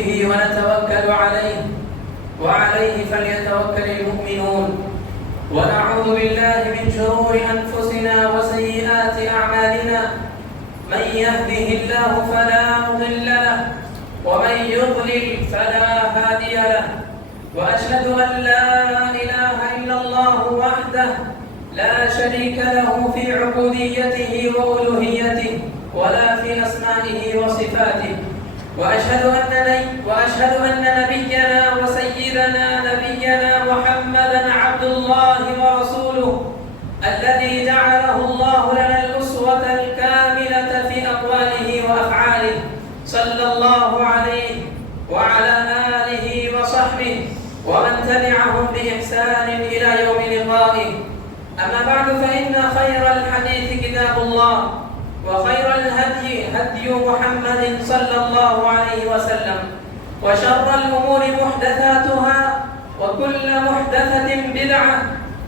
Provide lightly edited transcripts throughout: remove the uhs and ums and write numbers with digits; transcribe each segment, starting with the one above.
به ونتوكل عليه وعليه فليتوكل المؤمنون. ونعوذ بالله من شرور أنفسنا وسيئات أعمالنا، من يهده الله فلا مضل له ومن يضلل فلا هادي له، وأشهد أن لا إله إلا الله وحده لا شريك له في عبوديته وألوهيته ولا في أسمائه وصفاته، وأشهد أن نبينا وسيدنا نبينا محمدا عبد الله ورسوله الذي جعله الله لنا الأسوة الكاملة في أقواله وأفعاله، صلى الله عليه وعلى آله وصحبه ومن تبعهم بإحسان إلى يوم لقائه. أما بعد، فإن خير الحديث كتاب الله، وخير الهدي هدي محمد صلى الله عليه وسلم، وشر الأمور محدثاتها، وكل محدثة بدعة،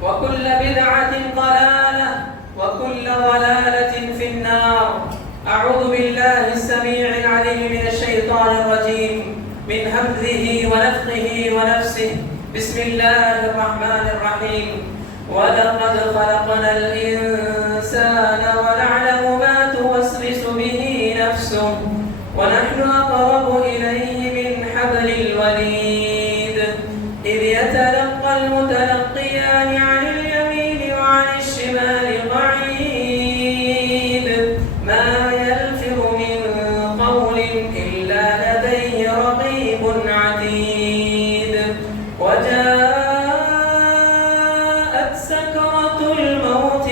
وكل بدعة ضلالة، وكل ضلالة في النار. أعوذ بالله السميع العليم من الشيطان الرجيم، من همزه ونفخه ونفسه. بسم الله الرحمن الرحيم. ولقد خلقنا الإنسان ونعلم ما توسوس به نفسه ونحن أقرب إليه من حبل الوريد، إذ يتلقى المتلقيان عن اليمين وعن الشمال قعيد، ما يلفظ من قول إلا لديه رقيب عتيد. وجاءت سكرة الموت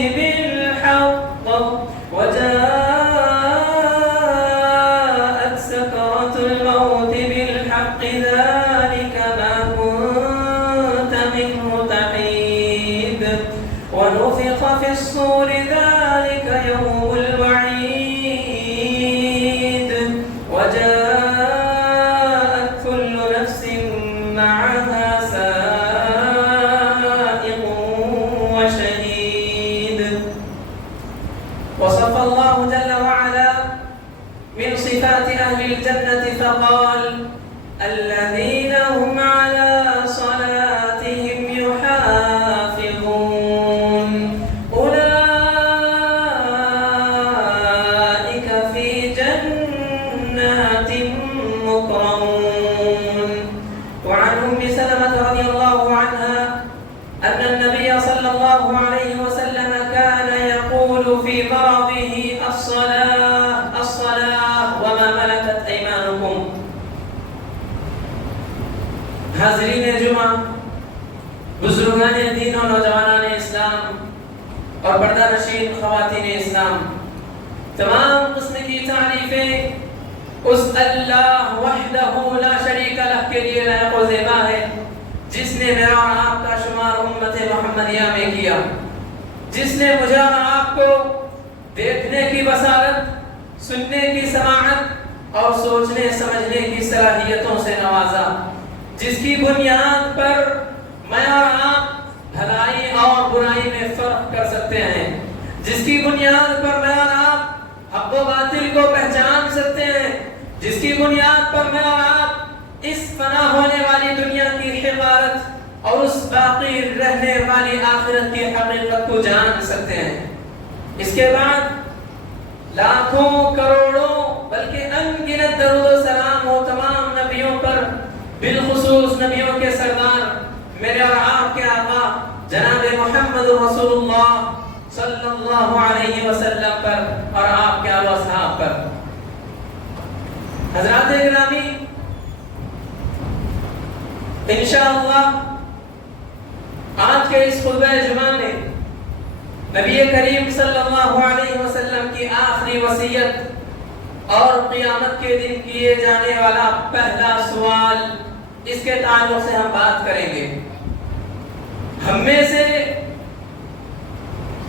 بالحق، ذلك ما كنت منه تحيد. ونفخ في الصور، ذلك يوم الوعيد. وجاءت كل نفس معها سائق وشهيد. وصف الله جل وعلا من صفات أهل الجنة فقال: الذين هم على صلاتهم يحافظون، أولئك في جنات مكرمون. وعن أم سلمة رضي الله عنها أن النبي صلى الله عليه وسلم كان يقول في مرضه: الصلاة الصلاة وما ملكت أيمانكم. حاضرین جمعہ، بزرگان دین و نوجوانان اسلام اور پردہ نشین خواتین اسلام، تمام قسم کی تعریفیں اس اللہ وحدہ لا شریک لہ کے لیے لائق و زیبا ہے، جس نے میرا اور آپ کا شمار امت محمدیہ میں کیا، جس نے مجھے اور آپ کو دیکھنے کی بصارت، سننے کی سماعت اور سوچنے سمجھنے کی صلاحیتوں سے نوازا، جس کی بنیاد پر میں اور آپ بھلائی اور برائی میں فرق کر سکتے ہیں، جس کی بنیاد پر میں اور آپ حق و باطل کو پہچان سکتے ہیں، جس کی بنیاد پر میں اور آپ اس فنا ہونے والی دنیا کی حقارت اور اس باقی رہنے والی آخرت کی حقیقت کو جان سکتے ہیں۔ اس کے بعد لاکھوں کروڑوں بلکہ انگنت درود و سلام ہو تمام نبیوں پر، بالخصوص نبیوں کے سردار میرے اور آپ کے آقا جناب محمد رسول اللہ صلی اللہ علیہ وسلم پر اور آپ کے آل و اصحاب پر۔ حضرات گرامی، انشاءاللہ آج کے اس خطبہ جمعہ میں نبی کریم صلی اللہ علیہ وسلم کی آخری وصیت اور قیامت کے دن کیے جانے والا پہلا سوال، اس کے تعلق سے ہم بات کریں گے۔ ہم میں سے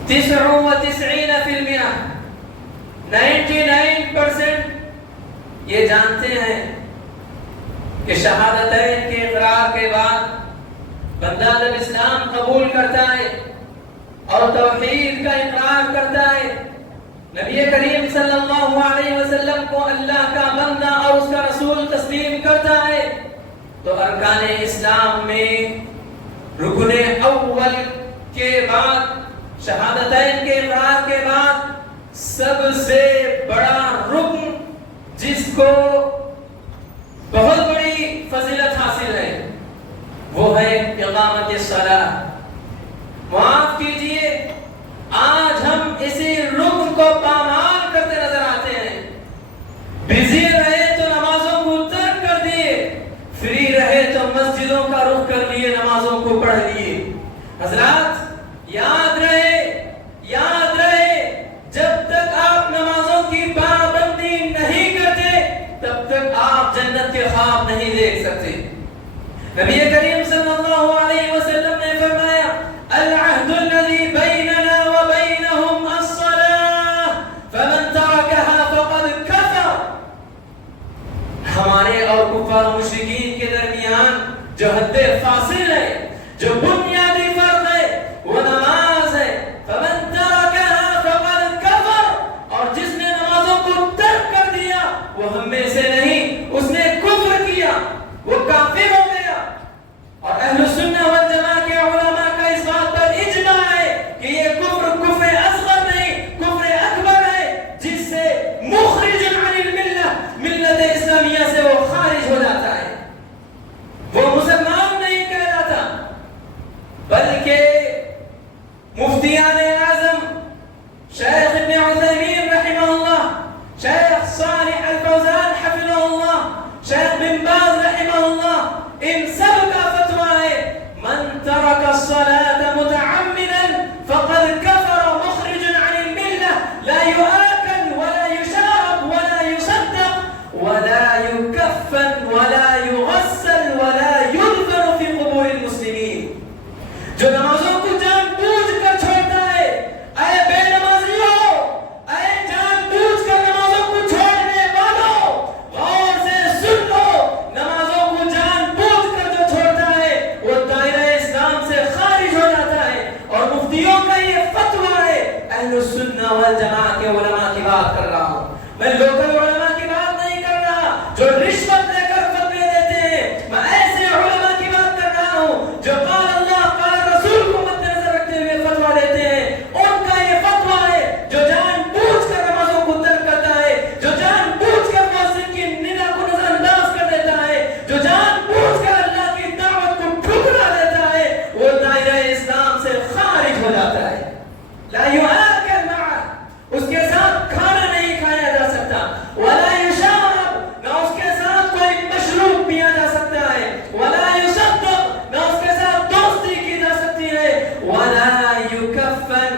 99% یہ جانتے ہیں کہ شہادتین کے اقرار کے بعد بندہ جب اسلام قبول کرتا ہے اور توحید کا اقرار کرتا ہے نبی کریم صلی اللہ علیہ وسلم کو اللہ کا بندہ اور اس کا رسول تسلیم کرتا ہے تو ارکان اسلام میں رکن اول کے بعد شہادتین کے اقرار کے بعد سب سے بڑا رکن جس کو بہت بڑی فضیلت حاصل ہے وہ ہے اقامت الصلاۃ. معاف کیجئے آج ہم اسی رکن کو پامال کرتے نظر آتے ہیں. بزی رہے تو نمازوں کو ترک کر دیے, فری رہے تو مسجدوں کا رخ کر لیے, نمازوں کو پڑھ لیے. حضرات یاد رہے جب تک آپ نمازوں کی پابندی نہیں کرتے تب تک آپ جنت کے خواب نہیں دیکھ سکتے. نبی کریم صلی اللہ علیہ وسلم نے فرمایا العہد الذی بیننا وبینہم الصلاۃ فمن ترکها فقد کفر. ہمارے اور کفار و مشرکین کے درمیان جو حد فاصل ہے, جو بنیادی فرق ہے وہ نماز ہے. فمن ترکها فقد کفر, اور جس نے نمازوں کو ترک کر دیا وہ ہم میں سے نہیں, اس نے کفر کیا, وہ کافر ہو گیا. اور اہل سنہ والجماعہ کے علماء کا اس بات پر اجماع ہے کہ یہ کفر اصغر نہیں, کفر اکبر ہے, جس سے مخرج عن الملہ, ملت اسلامیہ سے وہ خارج ہو جاتا ہے, وہ مسلمان نہیں کہلاتا. بلکہ مفتیان اعظم شیخ ابن عثیمین رحمہ اللہ, شیخ صالح الفوزان حفظہ اللہ, شیخ بن باز رحمہ اللہ, ان سب کا فتویٰ ہے من ترک الصلاة متعمدا فقد کفر مخرج عن الملة لا يؤكل ولا يشرب ولا يصدق ولا يكفن ولا يغسل ولا يدفن في قبور المسلمين. جو نمازوں کو جان بوجھ کر چھوڑتا ہے, اے بے نمازیوں, اے جان بوجھ کر نمازوں کو چھوڑنے والوں, غور سے سن لو, نمازوں کو جان بوجھ کر جو چھوڑتا ہے وہ دائرہ اسلام سے خارج ہو جاتا ہے. اور مفتیوں کا یہ فتویٰ ہے. اہل السنہ والجماعہ کے علماء کی بات کر رہا ہوں, میں لوکل علماء کی بات نہیں کر رہا جو رشوت لے کر فتوے دیتے ہیں. میں ایسے علماء کی بات کر رہا ہوں جو قال اللہ قال رسول کو مد نظر رکھتے ہوئے فتویٰ دیتے ہیں. ان کا یہ فتویٰ ہے جو جان بوجھ کر نمازوں کو ترک کرتا ہے, جو جان بوجھ کر مؤذن کی ندا کو نظر انداز کر دیتا ہے, جو جان بوجھ کر اللہ کی دعوت کو ٹھکرا دیتا ہے, وہ دائرہ اسلام سے خارج ہو جاتا ہے. لا یؤکل معہ, اس کے ساتھ کھانا نہیں کھایا جا سکتا. ولا یشرب, نہ اس کے ساتھ کوئی مشروب پیا جا سکتا ہے. ولا یصدق, نہ اس کے ساتھ دوستی کی جا سکتی ہے. ولا یکفن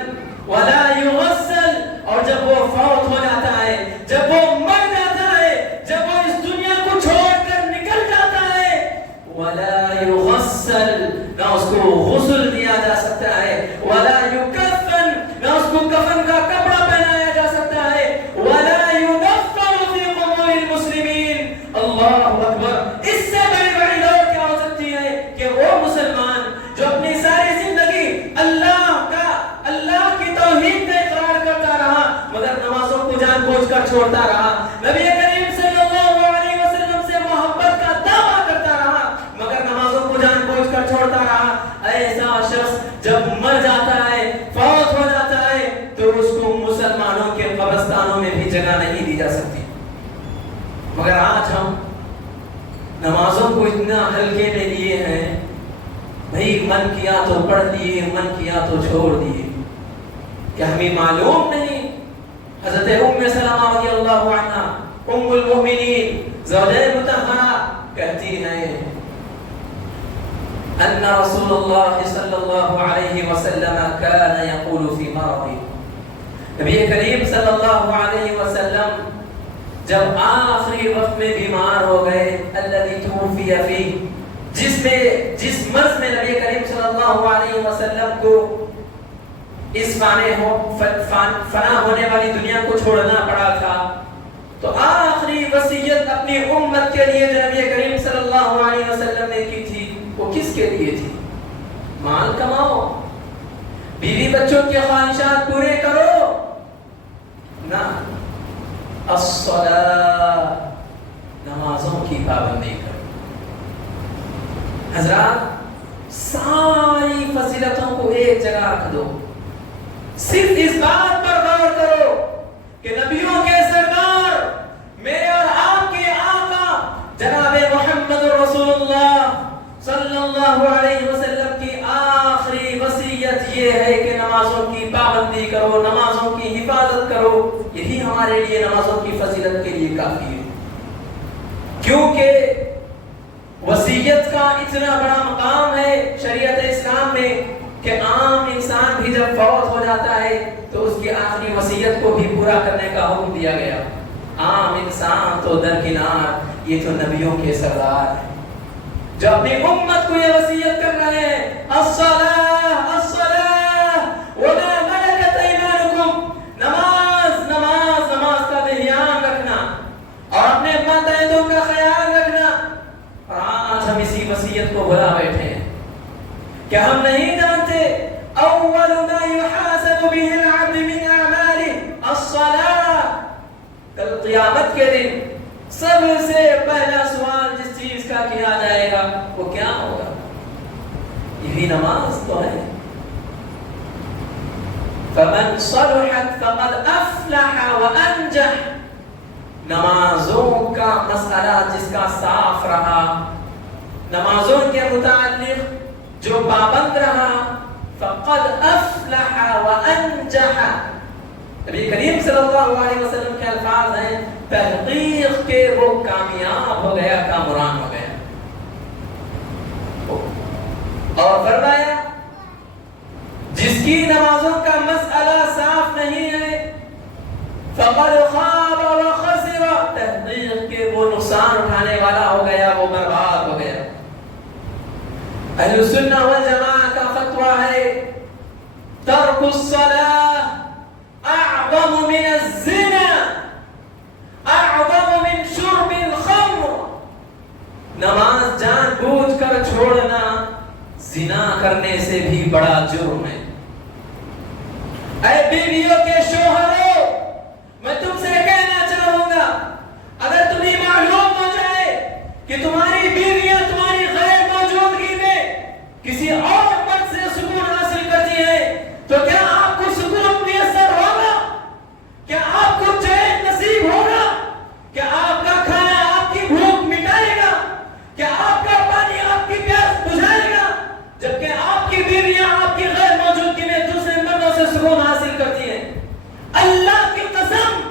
ولا یغسل, اور جب وہ فوت ہو جاتا ہے, جب وہ مر جاتا ہے, جب وہ اس دنیا کو چھوڑ کر نکل جاتا ہے, ولا یغسل, نہ اس کو غسل دیا جا سکتا ہے. ولا یکفن, نہ اس کو کفن کا کپڑا پہنایا جا سکتا ہے. ولا یدفن فی قبور المسلمین. اللہ اکبر. اس سے بڑی لوٹ کیا ہو سکتی ہے کہ وہ مسلمان جو اپنی ساری زندگی اللہ کی توحید کا اقرار کرتا رہا مگر نمازوں کو جان بوجھ کر چھوڑتا رہا, نبی کریم صلی اللہ علیہ وسلم سے محبت کا دعویٰ کرتا رہا مگر نمازوں کو جان بوجھ کر چھوڑتا رہا, ایسا شخص جب مر جاتا ہے, فوت ہو جاتا ہے, تو اس کو مسلمانوں کے قبرستانوں میں بھی جگہ نہیں دی جا سکتی. مگر آج ہم نمازوں کو اتنا ہلکے میں لیے ہیں, بھئی من کیا تو پڑھ لیے, من کیا تو چھوڑ دیے. کیا ہمیں معلوم نہیں حضرت ام سلمہ رضی اللہ عنہ ام المؤمنین زوجہ مطہرہ کہتی ہیں ان رسول اللہ صلی اللہ علیہ وسلم كان يقول في مرضه, نبی کریم صلی اللہ علیہ وسلم جب آخری وقت میں بیمار ہو گئے, الذي توفي فيه, جس مرض میں نبی کریم صلی اللہ علیہ وسلم کو اس فنا ہونے والی دنیا کو چھوڑنا پڑا تھا, تو آخری وصیت اپنی امت کے لیے جو نبی کریم صلی اللہ علیہ وسلم نے کی تھی وہ کس کے لیے تھی؟ مال کماؤ, بیوی بچوں کی خواہشات پورے کرو, الصلاۃ، نمازوں کی پابندی کرو۔ حضرات ساری فضیلتوں کو ایک جگہ رکھ دو، صرف اس بات پر غور کرو کہ نبیوں کے سردار میرے اور آپ کے آقا جناب محمد رسول اللہ صلی اللہ علیہ وسلم کی آخری وصیت یہ ہے کہ نمازوں کی پابندی کرو، نمازوں کی حفاظت کرو۔ یہی ہمارے لیے نمازوں کی فضیلت کے لیے کافی ہے، کیونکہ وصیت کا اتنا بڑا مقام ہے شریعت اسلام میں کہ عام انسان بھی جب فوت ہو جاتا ہے تو اس کی آخری وصیت کو بھی پورا کرنے کا حکم دیا گیا۔ عام انسان تو درکنار، یہ تو نبیوں کے سردار ہیں جو اپنی امت کو یہ وصیت کر رہے ہیں، الصلاۃ الصلاۃ وما ملکت ایمانکم، نماز نماز نماز کا دھیان رکھنا اور اپنے ماتحتوں کا خیال رکھنا۔ اور آج ہم اسی وصیت کو بھلا بیٹھے ہیں۔ کیا ہم نہیں جانتے اول ما یحاسب به العبد من اعماله الصلاۃ؟ کل قیامت کے دن سب سے پہلا سوال جس چیز کا کیا جائے گا وہ کیا ہوگا؟ یہی نماز تو ہے۔ فمن صلحت فقد افلح وانجح، نمازوں کا مسئلہ جس کا صاف رہا، نمازوں کے متعلق جو پابند رہا، فقد افلح وانجح۔ نبی کریم صلی اللہ علیہ وسلم کے الفاظ ہیں، تحقیق کے وہ کامیاب ہو گیا، کامران ہو گیا۔ اور فرمایا جس کی نمازوں کا مسئلہ صاف نہیں ہے، فقد خاب وخسر، تحقیق کے وہ نقصان اٹھانے والا ہو گیا، وہ برباد ہو گیا۔ اہل السنہ والجماعہ کا فتویٰ ہے ترک الصلاۃ اعظم من الزنا اعظم من شرب الخمر، نماز جان بوجھ کر چھوڑنا زنا کرنے سے بھی بڑا جرم ہے۔ اے بیویوں کے شوہروں، میں تم سے کہنا چاہوں گا، اگر تمہیں معلوم ہو جائے کہ تمہاری بیویاں تمہاری غیر موجودگی میں کسی اور مرد سے سکون حاصل کرتی ہیں تو کیا آپ کو سکون میسر ہوگا؟ کیا آپ کو چین نصیب ہوگا؟ کیا آپ کا کھانا آپ کی بھوک مٹائے گا؟ کیا آپ کا پانی آپ کی پیاس بجھائے گا؟ جبکہ آپ کی بیویاں آپ کی غیر موجودگی میں دوسرے مردوں سے سکون حاصل کرتی ہیں۔ اللہ کی قسم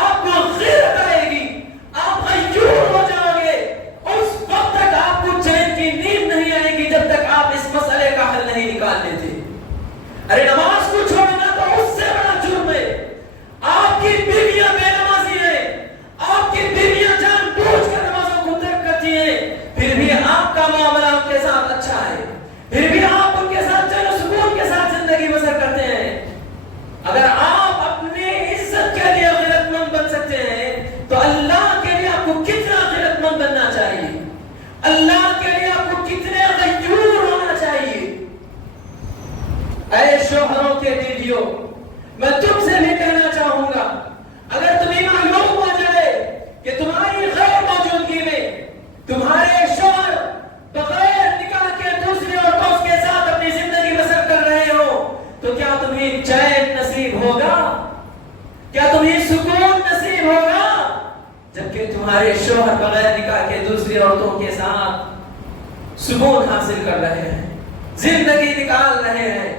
آپ کو غیرت آئے گی، آپ غیور ہو جاؤ گے، اس وقت تک آپ کو چین کی نیند نہیں آئے گی جب تک آپ اس مسئلے کا حل نہیں نکال لیتے۔ ارے نماز کو چھوڑنا تو اس سے بڑا جرم ہے۔ آپ کی بیویاں بے نمازی ہیں، آپ کی بیویاں جان بوجھ کر نمازوں کو ترک کرتی ہیں، پھر بھی آپ کا معاملہ ان کے ساتھ اچھا ہے، پھر بھی آپ ان کے ساتھ چین و سکون کے ساتھ زندگی بسر کرتے ہیں۔ اگر آپ اپنے عزت کے لیے غیرت مند بن سکتے ہیں تو اللہ کے لیے آپ کو کتنا غیرت مند بننا چاہیے، اللہ کے لیے آپ کو کتنے غیور ہونا چاہیے۔ اے شوہروں کے بیویوں، میں تم سے بھی کہنا چاہوں گا، اگر تمہیں معلوم ہو جائے کہ تمہاری غیر موجودگی میں تمہارے شوہر بغیر نکاح کے دوسری عورتوں کے ساتھ اپنی زندگی بسر کر رہے ہو تو کیا تمہیں چین نصیب ہوگا؟ کیا تمہیں سکون نصیب ہوگا؟ جبکہ تمہارے شوہر بغیر نکاح کے دوسری عورتوں کے ساتھ سکون حاصل کر رہے ہیں، زندگی نکال رہے ہیں۔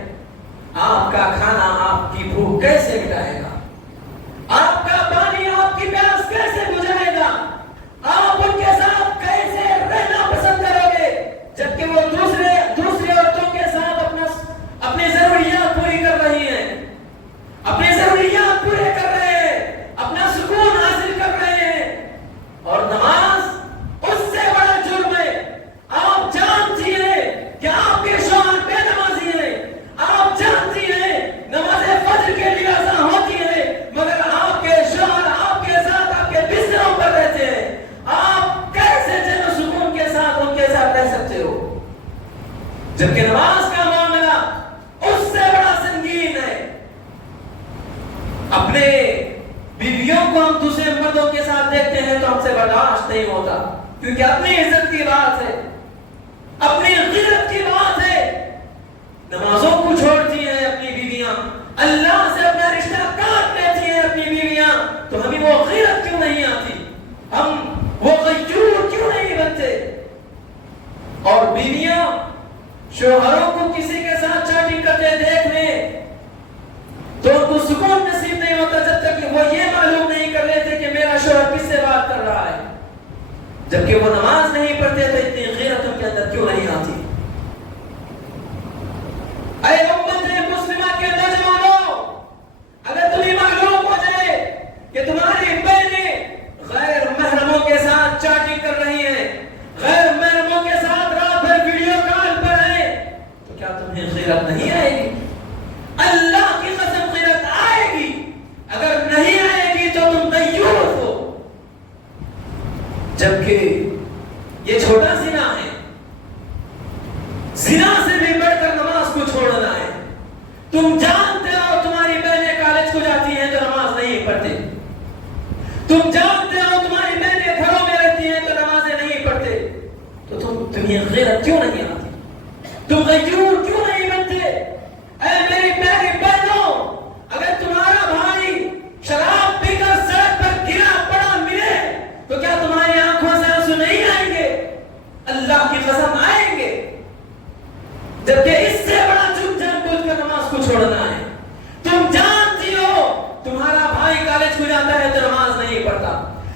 آپ کا کھانا آپ کی بھوک کیسے مٹائے گا؟ آپ کا پانی آپ کی پیاس کیسے بجھائے گا؟ آپ ان کے ساتھ کیسے رہنا پسند کرو گے جبکہ وہ دوسری عورتوں کے ساتھ اپنی ضروریات پوری کر رہی ہیں، اپنی ضروریات پورے کر رہے ہیں، اپنا سکون حاصل کر رہے ہیں؟ اور نماز اس سے بڑا جرم ہے۔ آپ جانتی ہیں کہ آپ کے شوہر بے نمازی ہیں، آپ جانتی ہیں نماز فجر کے لیے اذان ہوتی کو ہم دوسرے مردوں کے ساتھ دیکھتے ہیں تو ہم سے برداشت نہیں ہوتا، کیونکہ اپنی عزت کی بات ہے، اپنی غیرت کی بات ہے۔ نمازوں کو چھوڑتی ہیں اپنی بیویاں، اللہ سے اپنا رشتہ کاٹ لیتی ہیں اپنی بیویاں، تو ہمیں وہ غیرت کیوں نہیں آتی؟ ہم وہ غیور کیوں نہیں بنتے؟ اور بیویاں شوہروں کو کسی کے ساتھ چیٹنگ کرتے دیکھ لیں تو ان کو سکون نصیب نہیں ہوتا جب تک کہ وہ یہ معلوم نہیں کر لیتے کہ میرا شوہر کس سے بات کر رہا ہے۔ جبکہ وہ نماز نہیں پڑھتے تو اتنی غیرت ان کے اندر کیوں نہیں آتی؟ اے امت مسلمہ کے نوجوانوں، اگر تمہیں معلوم ہو جائے کہ تمہاری بہنیں غیر محرموں کے ساتھ چیٹنگ کر رہی ہیں، غیر محرموں کے ساتھ رات بھر ویڈیو کال پر ہیں، تو کیا تمہیں غیرت نہیں آئے گی؟ اللہ کی قسم غیرت آئے گی۔ اگر نہیں آئے گی تو تم غیور ہو۔ جبکہ یہ چھوٹا زنا ہے، زنا سے بھی بڑھ کر نماز کو چھوڑنا ہے۔ تم جانتے ہو تمہاری بہنیں کالج کو جاتی ہیں تو نماز نہیں پڑھتے، تم جانتے ہو تمہاری بہنیں گھروں میں رہتی ہیں تو نمازیں نہیں پڑھتے، تو تمہیں غیرت کیوں نہیں آتی؟ تم غیور کیوں نہیں بنتے؟ اے میری پیاری بہنوں، اگر تمہارا بھائی شراب پی کر سڑک پر گرا پڑا ملے تو کیا تمہاری آنکھوں سے آنسو نہیں آئیں گے؟ اللہ کی قسم آئیں گے۔ جبکہ اس سے بڑا جھوٹ جان بوجھ کر نماز کو چھوڑنا ہے۔ تم جانتی ہو تمہارا بھائی کالج کو جاتا ہے تو نماز نہیں پڑھتا،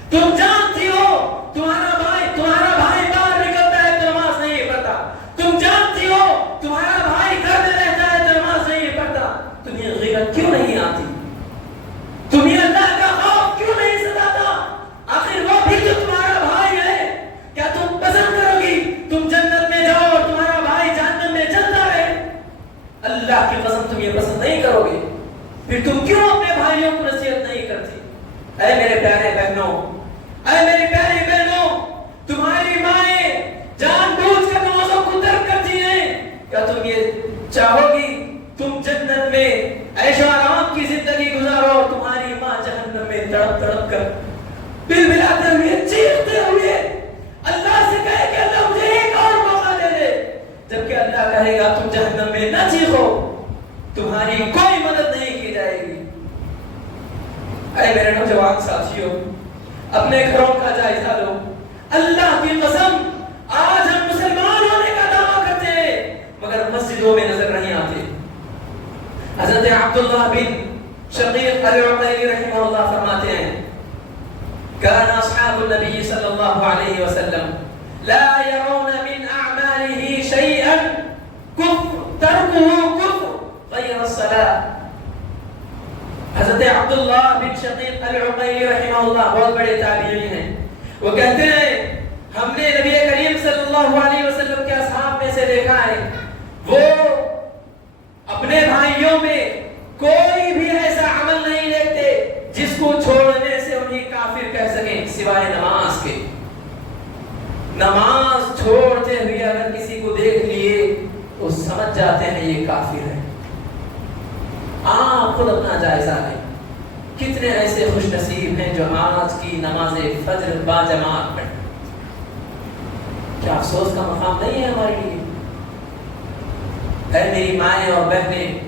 تم جانتی ہو تمہارا بھائی باہر نکلتا ہے تو نماز نہیں پڑھتا، تم جانتی ہو تمہارا بھائی گھر میں رہتا ہے تو نماز نہیں پڑھتا، تمہیں غیرت کیوں نہیں آتی؟ تمہیں اللہ کا خوف کیوں نہیں ستاتا؟ آخر وہ بھی تو تمہارا بھائی ہے۔ کیا تم پسند کرو گی تم جنت میں جاؤ اور تمہارا بھائی جہنم میں جلتا رہے؟ اللہ کی قسم تم یہ پسند نہیں کرو گے۔ پھر تم کیوں اپنے بھائیوں کو نصیحت نہیں کرتی؟ اے میرے پیارے بہنوں، اے میری پیاری بہنوں، تمہاری مائیں جان بوجھ کر نمازوں کو ترک کرتی ہیں۔ کیا تم یہ چاہو گی تم جنت میں عیش و آرام کی زندگی گزارو اور تمہاری ماں جہنم میں تڑپ تڑپ کر بلبلاتے ہوئے چیختے ہوئے اللہ سے کہے کہ اللہ مجھے ایک اور موقع دے دے، جبکہ اللہ کہے گا تم جہنم میں نہ چیخو، تمہاری کوئی مدد نہیں کی جائے گی۔ اے میرے نوجوان ساتھیوں، اپنے گھروں کا جائزہ لو۔ اللہ کی قسم آج ہم مسلمان ہونے کا دعویٰ کرتے ہیں مگر مسجدوں میں نظر نہیں آتے۔ حضرت عبداللہ بن شقیق العقیلی رحمہ اللہ فرماتے ہیں كان اصحاب النبي صلى الله عليه وسلم لا يرون من اعماله شيئا تركه كفر غير الصلاة۔ حضرت عبداللہ بن شقیق العقیلی رحمہ اللہ بہت بڑے تابعی ہیں، وہ کہتے ہیں ہم نے نبی کریم صلی اللہ علیہ وسلم کے اصحاب میں سے دیکھا ہے وہ اپنے بھائیوں میں کوئی بھی ایسا عمل نہیں دیکھتے جس کو چھوڑنے سے انہیں کافر کہہ سکیں سوائے نماز کے۔ نماز چھوڑتے ہوئے اگر کسی کو دیکھ لیے تو سمجھ جاتے ہیں یہ کافر ہے۔ آپ خود اپنا جائزہ لیں، کتنے ایسے خوش نصیب ہیں جو آج کی نماز فجر با جماعت پڑھیں؟ کیا افسوس کا مقام نہیں ہے ہمارے لیے؟ اے میری مائیں اور بہنیں،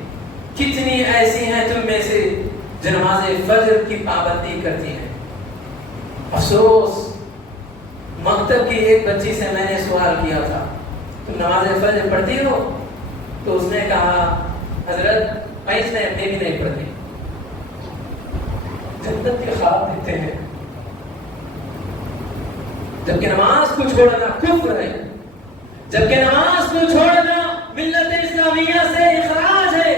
کتنی ایسی ہیں تم میں سے جو نماز فجر کی پابندی کرتی ہیں؟ افسوس، مکتب کی ایک بچی سے میں نے سوال کیا تھا تم نماز فجر پڑھتی ہو؟ تو اس نے کہا حضرت میں بھی نہیں پڑھتی۔ جنت کے خواب دیتے ہیں جبکہ نماز کو چھوڑنا کفر ہے، جبکہ نماز کو چھوڑنا ملت اسلامیہ سے اخراج ہے۔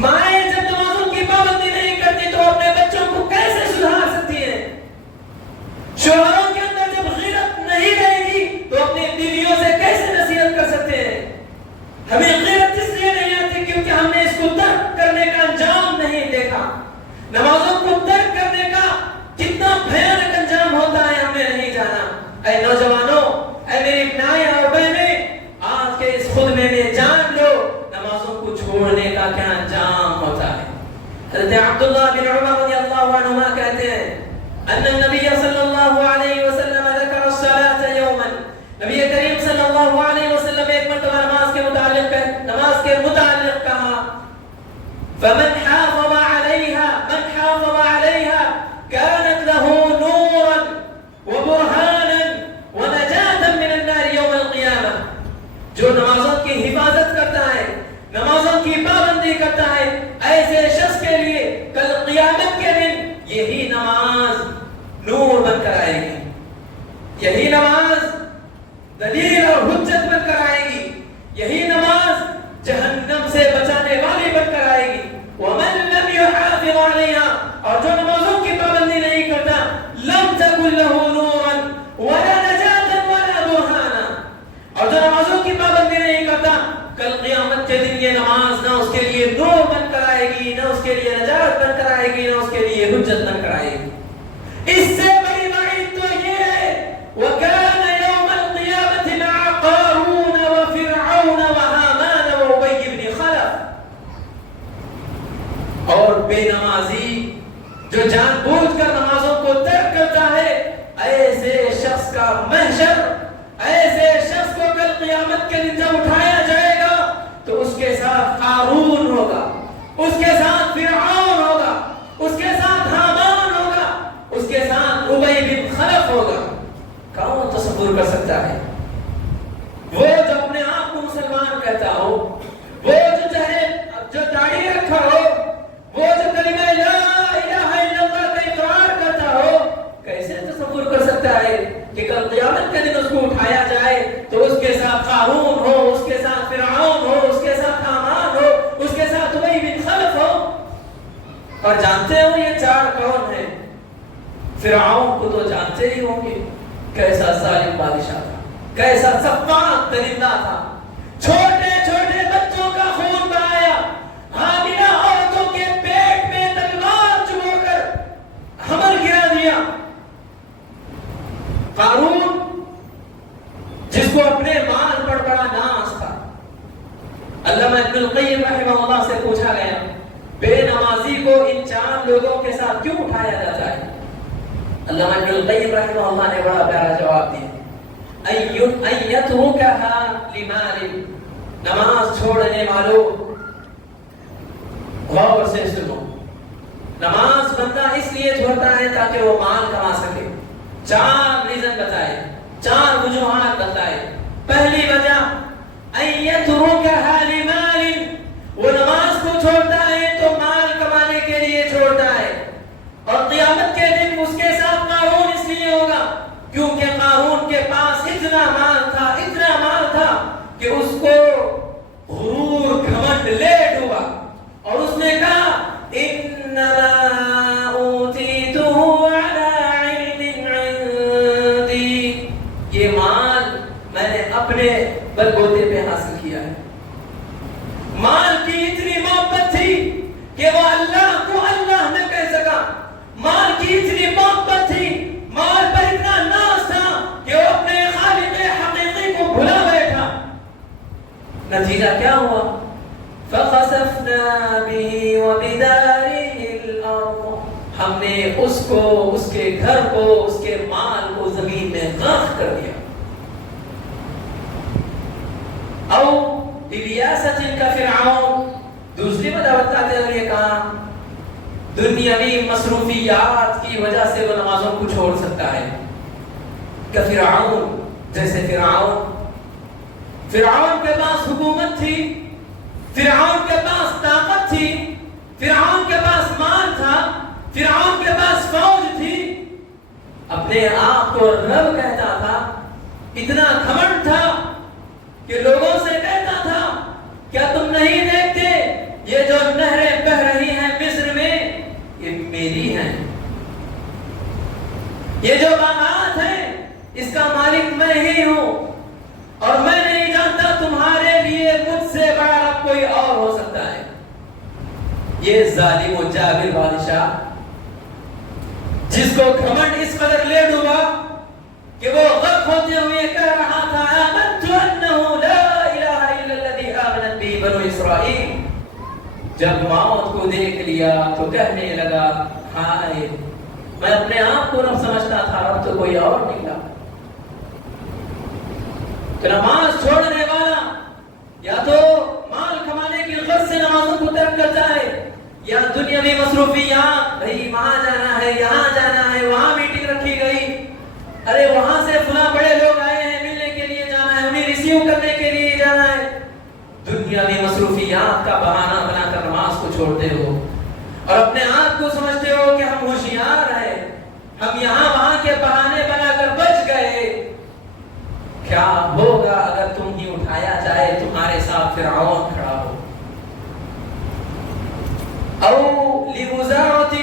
مائیں جب نمازوں کی پابندی نہیں کرتی تو اپنے بچوں کو کیسے سدھار سکتی ہیں؟ شوہروں کے اندر جب غیرت نہیں رہے گی تو اپنی بیویوں سے کیسے نصیحت کر سکتے ہیں؟ ہمیں غیرت اس لیے نہیں آتی کیونکہ ہم نے اس کو ترک کرنے کا انجام نہیں دیکھا۔ نمازوں کو ترک کرنے کا کتنا بھیانک انجام ہوتا ہے ہم نے نہیں جانا۔ اے نوجوانوں، اے میری بہنیں اور بہنیں، آج کے اس خطبے میں جان لو نمازوں کو چھوڑنے کا کیا انجام ہوتا ہے۔ حضرت عبد عبداللہ بن عمر رضی اللہ عنہما کہتے ہیں ان النبی صلی اللہ علیہ وسلم ذکر الصلاة یوما، نبی کریم صلی اللہ علیہ وسلم ایک مرتبہ نماز کے متعلق کہا فمن حافظ علیہا كانت له نورا وبرهانا ونجاة من النار يوم القيامة، جو نمازوں کی حفاظت کرتا ہے، نمازوں کی پابندی کرتا ہے، ایسے شخص کے لیے کل قیامت کے دن یہی نماز نور بن کر آئے گی، یہی نماز دلیل اور حجت بن کر آئے گی، یہی نماز جہنم سے بچانے والی بن کر آئے گی۔ ومن لم يحافظ عليها، اور جو نمازوں کی پابندی نہیں کرتا، لم تكن له نورا ولا نجاة ولا برهانا، اور جو نمازوں کی پابندی نہیں کرتا، کل قیامت کے دن یہ نماز نہ اس کے لیے نور بن کر آئے گی، نہ اس کے لیے نجات بن کر آئے گی، نہ اس کے لیے حجت بن کر آئے گی۔ اس سے بڑی وعید تو یہ ہے وَكَانَ يَوْمَ الْقِيَامَةِ مَعَ قَارُونَ وَفِرْعَوْنَ وَهَامَانَ وَأُبَيِّ بْنِ خَلَفَ، اور بے نمازی جو جان بوجھ کر نمازوں کو ترک کرتا ہے، ایسے شخص کا محشر، ایسے شخص کو کل قیامت کے دن جب اٹھایا جائے گا تو اس کے ساتھ قارون ہوگا، اس کے ساتھ فرعون ہوگا، اس کے ساتھ حامان ہوگا، اس کے ساتھ ابی بن خلف ہوگا۔ کون تصور کر سکتا ہے؟ وہ جو اپنے آپ کو مسلمان کہتا ہو، وہ جو داڑھی رکھا ہو، وہ جو کلمہ لا الہ الا اللہ کا اقرار کرتا ہو، کیسے تصور کر سکتا ہے کہ کل قیامت کے دن اس کو اٹھایا جائے تو اس کے ساتھ قارون ہو، اس کے ساتھ فرعون ہو، اس کے ساتھ حامان ہو، اس کے ساتھ ابی بن خلف ہو؟ اور جانتے ہو یہ چار کون ہیں؟ فرعون کو تو جانتے ہی ہوں گے، کیسا ظالم بادشاہ تھا، کیسا سفاک درندہ تھا، چھوٹے چھوٹے بچوں کا خون بہایا، حاملہ عورتوں کے پیٹ میں تلوار چبو کر حمل گرا دیا۔ قارون جس کو اپنے مال پر بڑا ناز تھا، علامہ ابن القیم رحمہ اللہ سے پوچھا گیا بے نمازی کو ان چار لوگوں کے ساتھ کیوں اٹھایا جاتا ہے؟ علامہ ابن القیم رحمہ اللہ نے بڑا پیارا جواب دیا، ایترکھا لمال، نماز چھوڑنے والوں غور سے سنو، نماز بندہ اس لیے چھوڑتا ہے تاکہ وہ مال کما سکے۔ چار ریزن بتائے، چار وجوہات بتائے۔ پہلی وجہ ایترکھا لمال، وہ نماز کو چھوڑتا ہے تو مال کمانے کے لیے چھوڑتا ہے، اور قیامت کے دن اس کے ساتھ قارون اس لیے ہوگا کیونکہ قارون کے پاس اتنا مال تھا کہ اس کو غرور گھمنڈ لے ڈوبا، اور اس نے کہا انما اوتیتہ علی علم عندی، یہ مال میں نے اپنے بلبوتے پہ حاصل کیا ہے۔ مال کی اتنی محبت تھی کہ وہ اللہ کو اللہ نہ کہہ سکا، مال کی اتنی محبت تھی، مال پر اتنا ناز تھا کہ وہ اپنے خالق حقیقی کو بھلا بیٹھا۔ نتیجہ کیا ہوا؟ فَخَسَفْنَا بِهِ وَبِدَارِهِ الْأَرْضَ، ہم نے اس کو، اس کے گھر کو، اس کے مال کو زمین میں غرق کر دیا۔ او بِرِيَاسَةٍ كَفِرْعَوْنَ، دوسری وجہ بتاتے ہوئے یہ کہا دنیاوی مصروفیات کی وجہ سے وہ نمازوں کو چھوڑ سکتا ہے، کفرعون، جیسے فرعون کے پاس حکومت تھی، فرعون کے پاس طاقت تھی، فرعون کے پاس مال تھا، فرعون کے پاس فوج تھی، اپنے آپ کو رب کہتا تھا، اتنا گھمنڈ تھا کہ لوگوں سے کہتا تھا کیا تم نہیں دیکھتے یہ جو نہریں بہ رہی ہیں مصر میں یہ میری ہیں، یہ جو باغات ہیں اس کا مالک میں ہی ہوں، اور میں نہیں جانتا تمہارے لیے مجھ سے بڑا رب کوئی اور ہو سکتا ہے۔ یہ ظالم و جابر بادشاہ جس کو گھمنڈ اس قدر لے ڈوبا کہ وہ غرق ہوتے ہوئے کہہ رہا تھا آمنت انہ لا الہ الا الذی آمنت بہ بنو اسرائیل، جب موت کو دیکھ لیا تو کہنے لگا ہائے میں اپنے آپ کو رب سمجھتا تھا، رب تو کوئی اور نکلا۔ تو نماز چھوڑنے والا یا تو مال کمانے کی غرض سے نمازوں کو ترک کرتا ہے، یا دنیاوی مصروفیات، بھئی وہاں جانا ہے، یہاں جانا ہے، وہاں میٹنگ رکھی گئی، ارے وہاں سے فلاں بڑے لوگ آئے ہیں ملنے کے لیے جانا ہے، انہیں ریسیو کرنے کے لیے جانا ہے، دنیاوی مصروفیات کا بہانہ بنا کر نماز کو چھوڑتے ہو اور اپنے آپ کو سمجھتے ہو کہ ہم ہوشیار ہیں، ہم یہاں وہاں کے بہانے بنا کر بچ گئے۔ کیا ہوگا اگر تم ہی اٹھایا جائے، تمہارے ساتھ فرعون کھڑا ہو؟ او لمزاعۃ،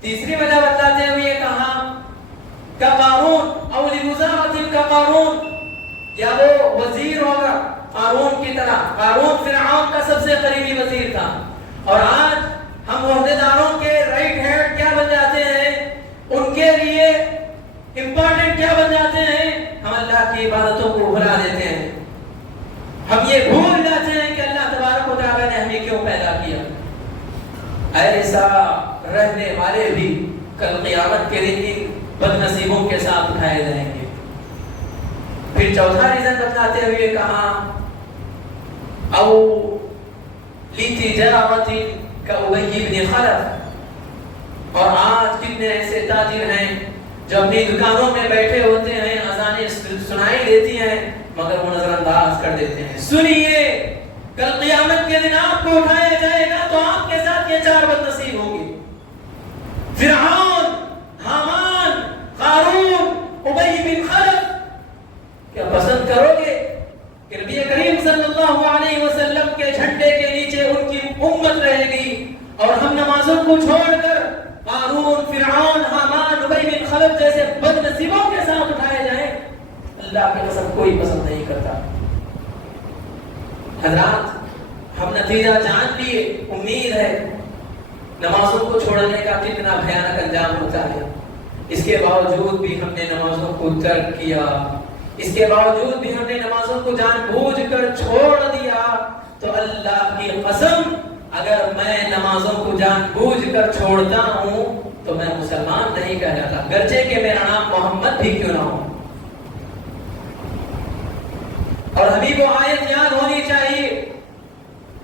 تیسری وجہ بتاتے ہوئے کہا کا قارون، او لمزاعۃ کا قارون، یا وہ وزیر ہوگا قارون کی طرح۔ قارون فرعون کا سب سے قریبی وزیر تھا، اور آج ہم عہدیداروں کے رائٹ ہینڈ کیا بن جاتے ہیں، ان کے لیے امپورٹنٹ کیا بن جاتے ہیں، ہم اللہ کی عبادتوں کو بھلا دیتے ہیں، ہم یہ بھول جاتے ہیں کہ اللہ تبارک و تعالیٰ نے ہمیں کیوں پیدا کیا۔ ایسا رہنے والے بھی کل قیامت کے دن بد نصیبوں کے ساتھ اٹھائے جائیں گے۔ پھر چوتھا ریزن بتاتے ہوئے کہا او لتجارت کابی بن خلف، اور آج کتنے ایسے تاجر ہیں جو اپنی دکانوں میں بیٹھے ہوتے ہیں، اذانیں سنائی دیتی ہیں مگر وہ نظر انداز کر دیتے ہیں۔ سنیے کل قیامت کے دن آپ کو اٹھایا جائے گا تو آپ کے ساتھ یہ چار بد نصیب ہوں گے، فرعون، حامان، قارون، ابی بن خلف۔ کیا پسند کرو گے کہ نبی کریم صلی اللہ علیہ وسلم کے جھنڈے کے نیچے ان کی امت رہے گی اور ہم نمازوں کو چھوڑ کر قارون، فرعون، حامان، ابی بن خلف جیسے بد نصیبوں کے ساتھ اٹھائے جائیں؟ اللہ کی قسم کوئی پسند نہیں کرتا۔ حضرات ہم نتیجہ جان لیے، امید ہے نمازوں کو چھوڑنے کا کتنا بھیانک انجام ہوتا ہے، اس کے باوجود بھی ہم نے نمازوں کو ترک کیا، اس کے باوجود بھی ہم نے نمازوں کو جان بوجھ کر چھوڑ دیا۔ تو اللہ کی قسم اگر میں نمازوں کو جان بوجھ کر چھوڑتا ہوں تو میں مسلمان نہیں کہلاتا، گرچہ کہ میرا نام محمد بھی کیوں نہ ہو۔ اور ہمیں وہ آیت یاد ہونی چاہیے،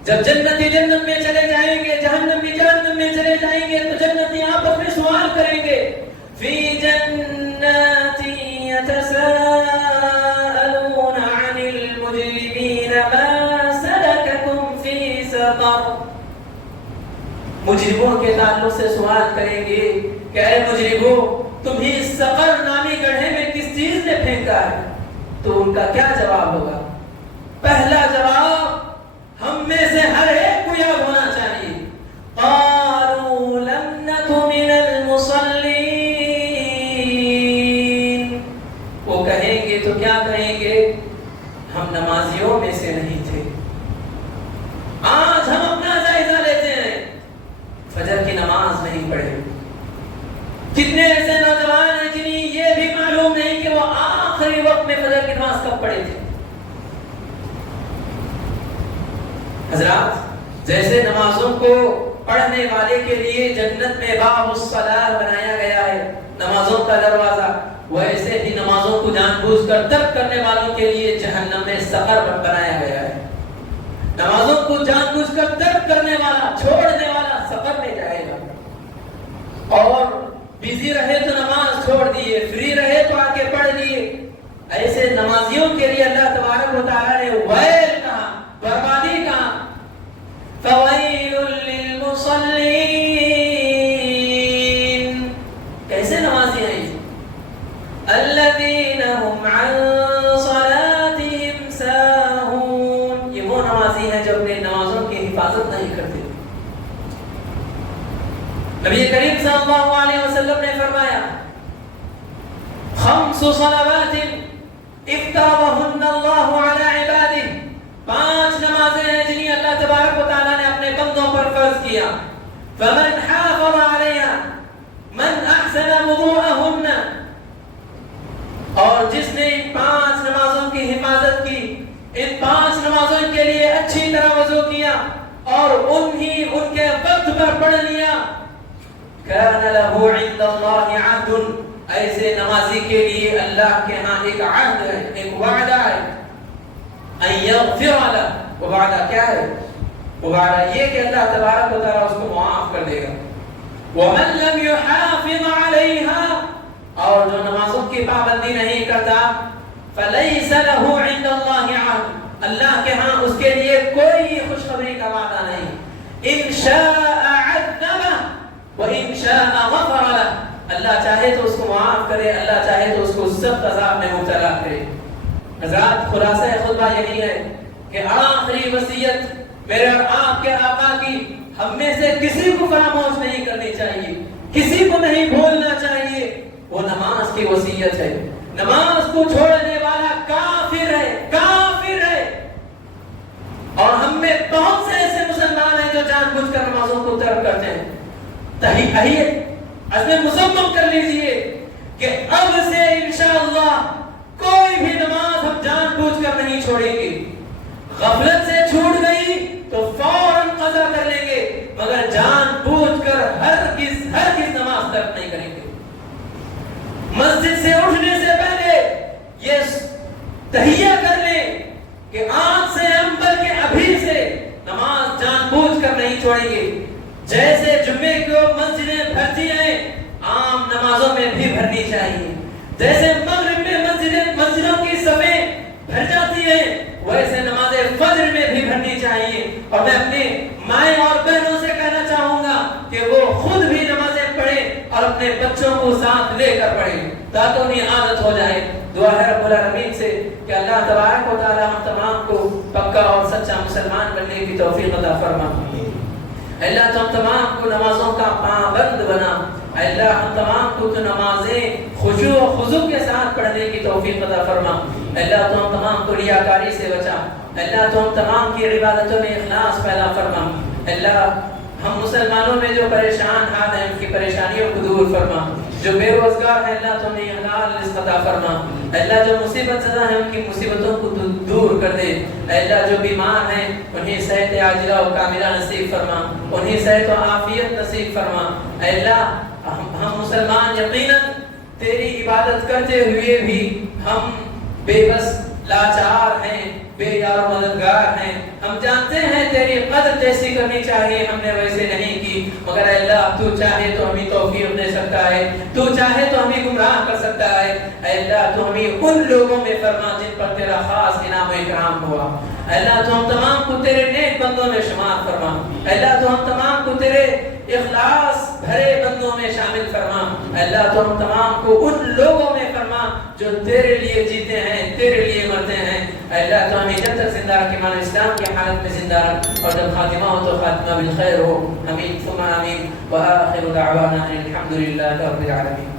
جب جنتی جنت میں چلے جائیں گے، جہنمی جہنم میں چلے جائیں گے، تو جنتی آپس میں سوال کریں گے، فی جنات یتساءلون عن المجرمین ما سلککم فی سقر۔ مجرموں کے تعلق سے سوال کریں گے کہ اے مجرموں تمہیں سقر نامی گڑھے میں کس چیز نے پھینکا ہے؟ تو ان کا کیا جواب ہوگا؟ پہلا جواب ہم میں سے ہر ایک کو یاد ہونا چاہیے، قالوا لم نک من المصلین۔ وہ کہیں گے تو کیا کہیں گے؟ ہم نمازیوں میں سے نہیں تھے۔ آج ہم اپنا جائزہ لیتے ہیں، فجر کی نماز نہیں پڑھے۔ کتنے ایسے نوجوان ہیں جنہیں یہ بھی معلوم نہیں کہ وہ آخری وقت میں فجر کی نماز کب پڑھے تھے۔ حضرات جیسے نمازوں کو پڑھنے والے کے لیے جنت میں باب الصلاۃ بنایا گیا ہے، نمازوں کا دروازہ، ویسے ہی نمازوں کو جان بوجھ کر ترک کرنے والوں کے لیے جہنم میں سقر بنایا گیا ہے۔ نمازوں کو جان بوجھ کر ترک کرنے والا، چھوڑنے والا سقر میں جائے گا۔ اور بزی رہے تو نماز چھوڑ دیے، فری رہے تو آ کے پڑھ لیے۔ ایسے نمازیوں کے لیے اللہ تبارک و تعالیٰ نے ویل کہا، بربادی کہا، فویل للمصلین۔ کیسے نمازی ہیں؟ الذین هم عن صلاتهم ساہون۔ یہ وہ نمازی ہیں جو اپنے نمازوں کی حفاظت نہیں کرتے۔ نبی کریم صلی اللہ علیہ وسلم نے فرمایا، خمس صلوات افترضہن اللہ علی عبادہ، 5 نمازیں ہیں جنہیں اللہ تبارک و تعالیٰ نے اپنے بندوں پر فرض کیا، فمن حافظ علیہا من احسن وضوءہن، اور جس نے ان 5 نمازوں کی حفاظت کی، ان 5 نمازوں کے لیے اچھی طرح وضو کیا اور ان کر پڑھ لیا كان له عند الله عهد، ایسے نمازی کے لیے اللہ کے ہاں ایک عہد ہے، ایک وعدہ ہے، ان یغفر له، وہ وعدہ کیا ہے؟ وہ وعدہ یہ کہ اللہ تبارک و تعالیٰ اس کو معاف کر دے گا. ومن لم يحافظ عليها، اور جو نمازوں کی پابندی نہیں کرتا، فليس له عند الله عهد، اللہ کے ہاں اس کے لیے کوئی خوشخبری کا وعدہ نہیں. ان شاء عذبه وان شاء غفر له، اللہ چاہے تو اس کو معاف کرے، اللہ چاہے تو اس کو سخت عذاب میں مبتلا کرے. حضرات خلاصہ خطبہ یہی ہے کہ آخری وصیت میرے اور آپ کے آقا کی ہم میں سے کسی کو فراموش نہیں کرنی چاہیے، کسی کو نہیں بھولنا چاہیے. وہ نماز کی وصیت ہے. نماز کو چھوڑنے والا کافر ہے، کافر ہے. اور ہم میں بہت سے ایسے مسلمان ہیں جو جان بوجھ کر نمازوں کو ترک کرتے ہیں. عزم مصمم کر لیجئے کہ اب سے انشاءاللہ کوئی بھی نماز ہم جان بوجھ کر نہیں چھوڑیں گے. غفلت سے چھوٹ گئی تو فوراً قضا کر لیں گے، مگر جان بوجھ کر ہرگز نماز ترک نہیں کریں گے. مسجد سے اٹھنے سے پہلے یہ تہیہ کر لیں کہ آج سے ہم بلکہ ابھی سے نماز جان بوجھ کر نہیں چھوڑیں گے. جیسے جمعے کو مسجدیں بھرتی ہیں، عام نمازوں میں بھی بھرنی چاہیے. جیسے مغرب میں مسجدوں کی صفیں بھر جاتی ہیں، ویسے نماز فجر میں بھی بھرنی چاہیے. اور میں اپنے مائیں اور بہنوں سے کہنا چاہوں گا کہ وہ خود بھی نمازیں پڑھیں اور اپنے بچوں کو ساتھ لے کر پڑھیں تاکہ انہیں عادت ہو جائے. دعا ہے رب العالمین سے کہ اللہ تبارک و تعالی ہم تمام کو پکا اور سچا مسلمان بننے کی توفیق عطا فرما. اللہ تو ہم تمام کو نمازوں کا پابند بنا. اللہ ہم تمام کو تو نمازیں خشوع و خضوع کے ساتھ پڑھنے کی توفیق عطا فرما. اللہ تو ہم تمام کو ریاکاری سے بچا. اللہ تو ہم تمام کی عبادتوں میں اخلاص پیدا فرما. اللہ ہم مسلمانوں میں جو پریشان حال ہیں ان کی پریشانیوں کو دور فرما. جو بے روزگار ہیں اللہ تو انہیں حلال رزق عطا فرما. اللہ جو مصیبت زدہ ہیں ان کی مصیبتوں کو دور کر دے. اللہ جو بیمار ہیں انہیں صحت عاجلہ و کاملہ نصیب فرما، انہیں صحت و عافیت نصیب فرما. اللہ ہم مسلمان یقیناً تیری عبادت کرتے ہوئے بھی ہم بے بس لاچار ہیں، بے یار و مددگار ہیں. ہم جانتے ہیں تیری قدر جیسی کرنی چاہیے ہم نے ویسے نہیں کی، مگر اللہ تو چاہے تو ہمیں توفیق دے سکتا ہے، تو چاہے تو ہمیں گمراہ کر سکتا ہے. اللہ تو ہمیں ان لوگوں میں فرما جن پر تیرا خاص انعام و اکرام ہوا. اللہ تو ہم تمام کو تیرے نیک بندوں میں شمار فرما. اللہ تو ہم تمام کو تیرے اخلاص بھرے بندوں میں شامل فرما. اللہ تو ہم تمام کو ان لوگوں میں فرما جو تیرے لیے جیتے ہیں، تیرے لیے مرتے ہیں. اللہ تو ہمیں جب تک زندہ رکھ ایمان اسلام کی حالت میں زندہ رکھ، اور جب خاتمہ ہو تو خاتمہ بالخیر ہو. آمین ثم آمین. وآخر دعوانا الحمد للہ رب العالمین.